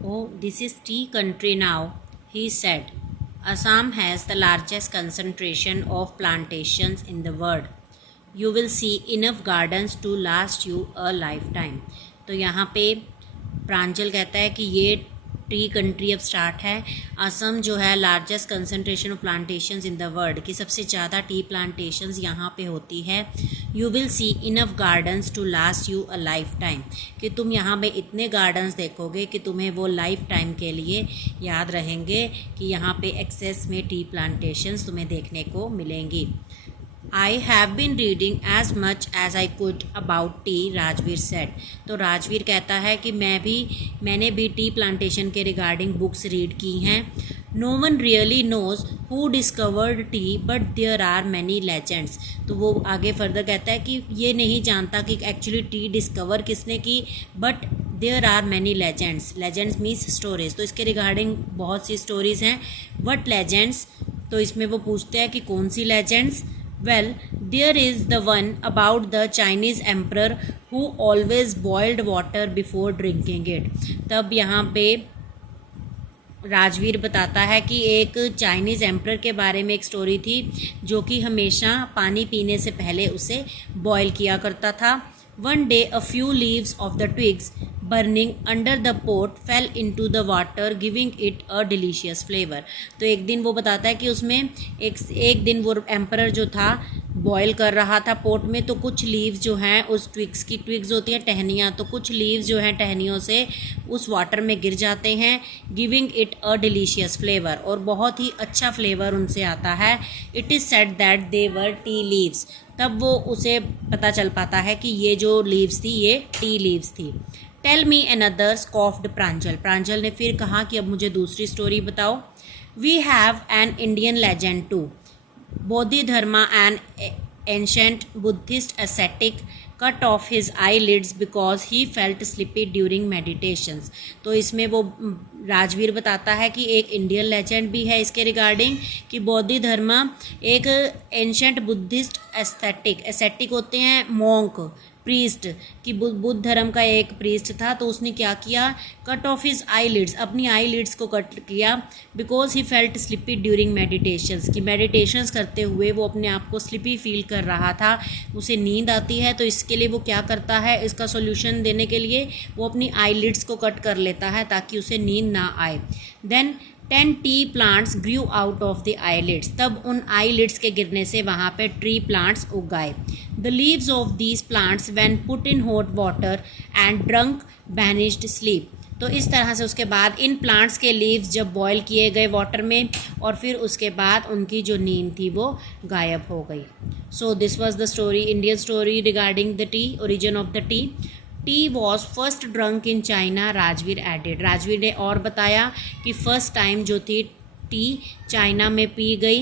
Oh, this is tea country now, he said. Assam has the largest concentration of plantations in the world. You will see enough gardens to last you a lifetime. तो यहाँ पे प्रांजल कहता है कि ये T country अब start है. असम जो है largest concentration of plantations in the world की सबसे ज़्यादा टी प्लांटेशंस यहाँ पे होती है. You will see enough gardens to last you a life time, कि तुम यहाँ पे इतने गार्डन्स देखोगे कि तुम्हें वो लाइफ टाइम के लिए याद रहेंगे कि यहाँ पे एक्सेस में टी प्लांटेशंस तुम्हें देखने को मिलेंगी. I have been reading as much as I could about tea, Rajveer said. तो राजवीर कहता है कि मैंने भी टी प्लांटेशन के रिगार्डिंग बुक्स रीड की हैं. No one really knows who discovered tea, but there are many legends. तो वो आगे फर्दर कहता है कि ये नहीं जानता कि एक्चुअली टी डिस्कवर किसने की, but there are many legends. Legends means stories. तो इसके रिगार्डिंग बहुत सी स्टोरीज़ हैं. वट लेजेंड्स, तो इसमें वो पूछते हैं कि कौन सी legends. Well, there is the one about the Chinese emperor who always boiled water before drinking it. तब यहाँ पे राजवीर बताता है कि एक चाइनीज़ एम्प्रर के बारे में एक स्टोरी थी जो कि हमेशा पानी पीने से पहले उसे बॉयल किया करता था. One day a few leaves of the twigs burning under the pot fell into the water, giving it a delicious flavor. तो एक दिन वो बताता है कि उसमें एक दिन वो एम्परर जो था बॉयल कर रहा था पोट में, तो कुछ लीव्स जो हैं उस ट्विग्स होती हैं टहनियाँ, तो कुछ लीव्स जो हैं टहनियों से उस वाटर में गिर जाते हैं. Giving it a delicious flavour, और बहुत ही अच्छा फ्लेवर उनसे आता है. It is said that they were tea leaves. तब वो उसे पता चल पाता है कि ये जो लीव्स थी ये टी लीव्स थी. Tell me another, scoffed Pranjal. Pranjal ने फिर कहा कि अब मुझे दूसरी स्टोरी बताओ. We have an Indian legend too. Bodhidharma, an ancient Buddhist ascetic, cut off his eyelids because he felt sleepy during meditations. तो इसमें वो राजवीर बताता है कि एक इंडियन लेजेंड भी है इसके रिगार्डिंग कि बोधिधर्मा एक एंशेंट बुद्धिस्ट एस्थेटिक होते हैं मॉन्क प्रीस्ट, कि बुद्ध धर्म का एक प्रीस्ट था. तो उसने क्या किया, cut off his eyelids, अपनी आई लिड्स को कट किया. Because he felt sleepy during meditations, कि मेडिटेशंस करते हुए वो अपने आप को स्लिपी फील कर रहा था, उसे नींद आती है. तो इसके लिए वो क्या करता है, इसका सोल्यूशन देने के लिए वो अपनी आई लिड्स को कट कर लेता है ताकि उसे नींद ना आए. Then 10 tea plants grew out of the eyelids. तब उन आईलिड्स के गिरने से वहाँ पे ट्री प्लांट्स उग गए. The leaves of these plants when put in hot water and drunk banished sleep. तो इस तरह से उसके बाद इन प्लांट्स के लीव्स जब बॉयल किए गए वाटर में और फिर उसके बाद उनकी जो नींद थी वो गायब हो गई. So this was the story, Indian story regarding the tea, origin of the tea. Tea was first drunk in China, Rajveer added. Rajveer ने और बताया कि फर्स्ट टाइम जो थी टी चाइना में पी गई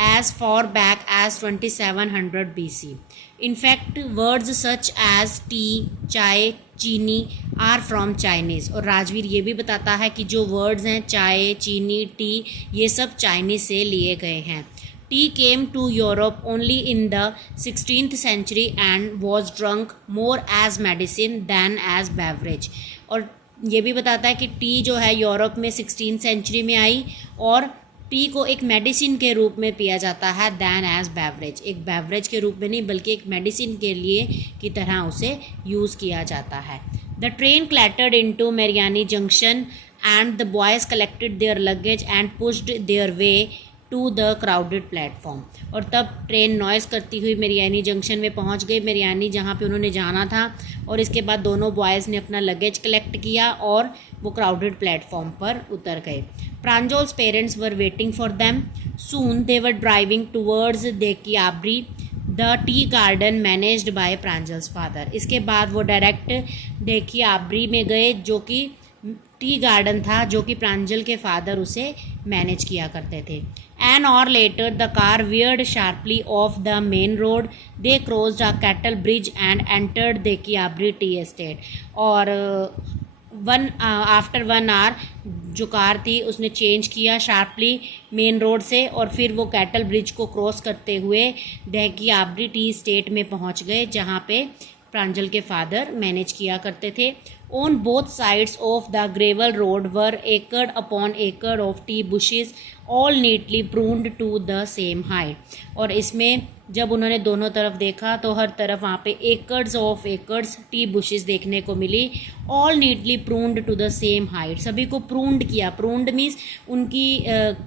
as far back as 2700 BC. In fact, words such as tea, chai, cheeni are from Chinese. और राजवीर ये भी बताता है कि जो वर्ड्स हैं चाय, चीनी, टी, ये सब चाइनीज़ से लिए गए हैं. Tea came to Europe only in the 16th century and was drunk more as medicine than as beverage. और ये भी बताता है कि टी जो है यूरोप में 16th सेंचुरी में आई और टी को एक मेडिसिन के रूप में पिया जाता है दैन एज बेवरेज. एक बेवरेज के रूप में नहीं बल्कि एक मेडिसिन के लिए की तरह उसे यूज़ किया जाता है. The train clattered into Mariani junction and the boys collected their luggage and pushed their way to the crowded platform. और तब ट्रेन नॉइज़ करती हुई मेरियानी जंक्शन में पहुंच गई, मेरियानी जहां पे उन्होंने जाना था. और इसके बाद दोनों बॉयज़ ने अपना लगेज कलेक्ट किया और वो क्राउडेड प्लेटफॉर्म पर उतर गए. Pranjol's parents were waiting for them. Soon they were driving towards Dhekiabari, the tea garden managed by Pranjol's father. इसके बाद वो डायरेक्ट देकियाब्री में गए जो कि टी गार्डन था जो कि प्रांजल के फादर उसे मैनेज किया करते थे. An hour later, the car veered sharply off the main road. They crossed a cattle bridge and entered the Kiabri tea estate. और आफ्टर 1 hour जो कार थी उसने चेंज किया शार्पली मेन रोड से और फिर वो कैटल ब्रिज को क्रॉस करते हुए देकियाब्री टी स्टेट में पहुंच गए जहां पे प्रांजल के फादर मैनेज किया करते थे. On both sides of the gravel road were acre upon acre of tea bushes, all neatly pruned to the same height. और इसमें जब उन्होंने दोनों तरफ देखा तो हर तरफ वहाँ पे acres of acres tea bushes देखने को मिली, all neatly pruned to the same height. सभी को प्रून्ड किया. प्रून्ड मीन्स उनकी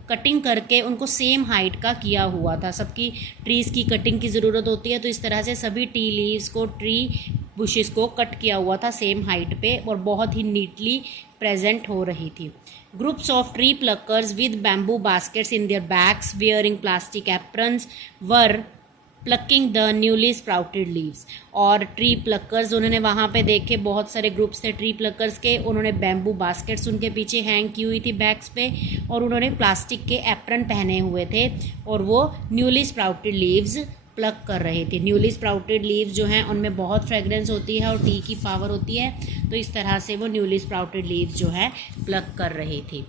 कटिंग करके उनको सेम हाइट का किया हुआ था. सबकी ट्रीज़ की कटिंग की ज़रूरत होती है, तो इस तरह से सभी टी लीव्स को, ट्री बुशेस को कट किया हुआ था सेम हाइट पे और बहुत ही नीटली प्रेजेंट हो रही थी. Groups of tree pluckers with bamboo baskets in their backs, wearing plastic aprons, were plucking the newly sprouted leaves. और ट्री प्लकर्स उन्होंने वहाँ पे देखे, बहुत सारे ग्रुप्स थे ट्री प्लकर्स के. उन्होंने बैम्बू बास्केट्स उनके पीछे हैंग की हुई थी बैग्स पे, और उन्होंने प्लास्टिक के एप्रन पहने हुए थे और वो न्यूली स्प्राउटेड लीव्स प्लक कर रहे थे. न्यूली स्प्राउटेड लीव्स जो हैं उनमें बहुत फ्रेगरेंस होती है और टी की पावर होती है, तो इस तरह से वो न्यूली स्प्राउटेड लीव्स जो है प्लक कर रही थी.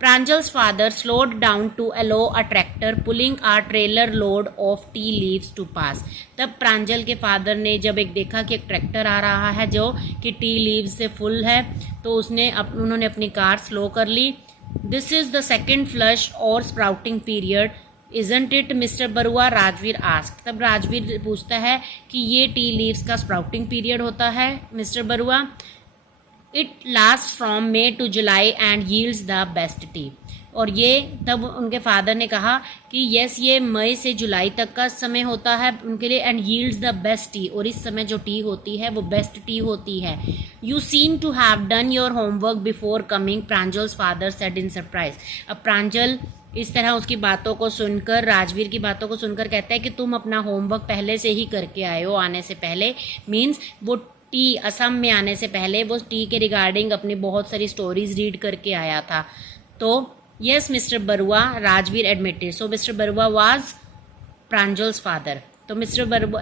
Pranjal's father slowed down to allow a tractor pulling a trailer load of tea leaves to pass. तब प्रांजल के फादर ने जब एक देखा कि एक ट्रैक्टर आ रहा है जो कि टी लीव्स से फुल है, तो उन्होंने अपनी कार स्लो कर ली. This is the second flush or sprouting period, isn't it, mister Barua? Rajveer ask. तब राजवीर पूछता है कि ये टी लीव्स का स्प्राउटिंग पीरियड होता है mister Barua. It lasts from May to July and yields the best tea. और ये तब उनके फादर ने कहा कि यस, ये मई से जुलाई तक का समय होता है उनके लिए, and yields the best T, और इस समय जो टी होती है वो बेस्ट टी होती है. You seem to have done your homework before coming, Pranjal's father said in surprise. अब प्रांजल इस तरह उसकी बातों को सुनकर, राजवीर की बातों को सुनकर कहता है कि तुम अपना होमवर्क पहले से ही करके आए हो, आने से पहले. मीन्स वो टी असम में आने से पहले वो टी के रिगार्डिंग अपनी बहुत सारी स्टोरीज रीड करके आया था. तो yes mister Barua, Rajveer admitted. So mister Barua was Pranjal's father. तो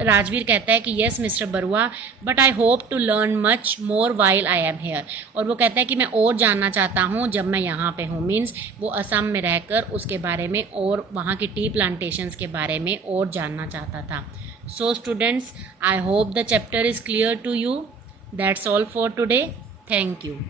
राजवीर कहता है कि yes mister Barua, but I hope to learn much more while I am here. और वो कहता है कि मैं और जानना चाहता हूँ जब मैं यहाँ पे हूँ. मीन्स वो असम में रहकर उसके बारे में और वहाँ की टी प्लांटेशंस के बारे में और जानना चाहता था. So students, I hope the chapter is clear to you. That's all for today. Thank you.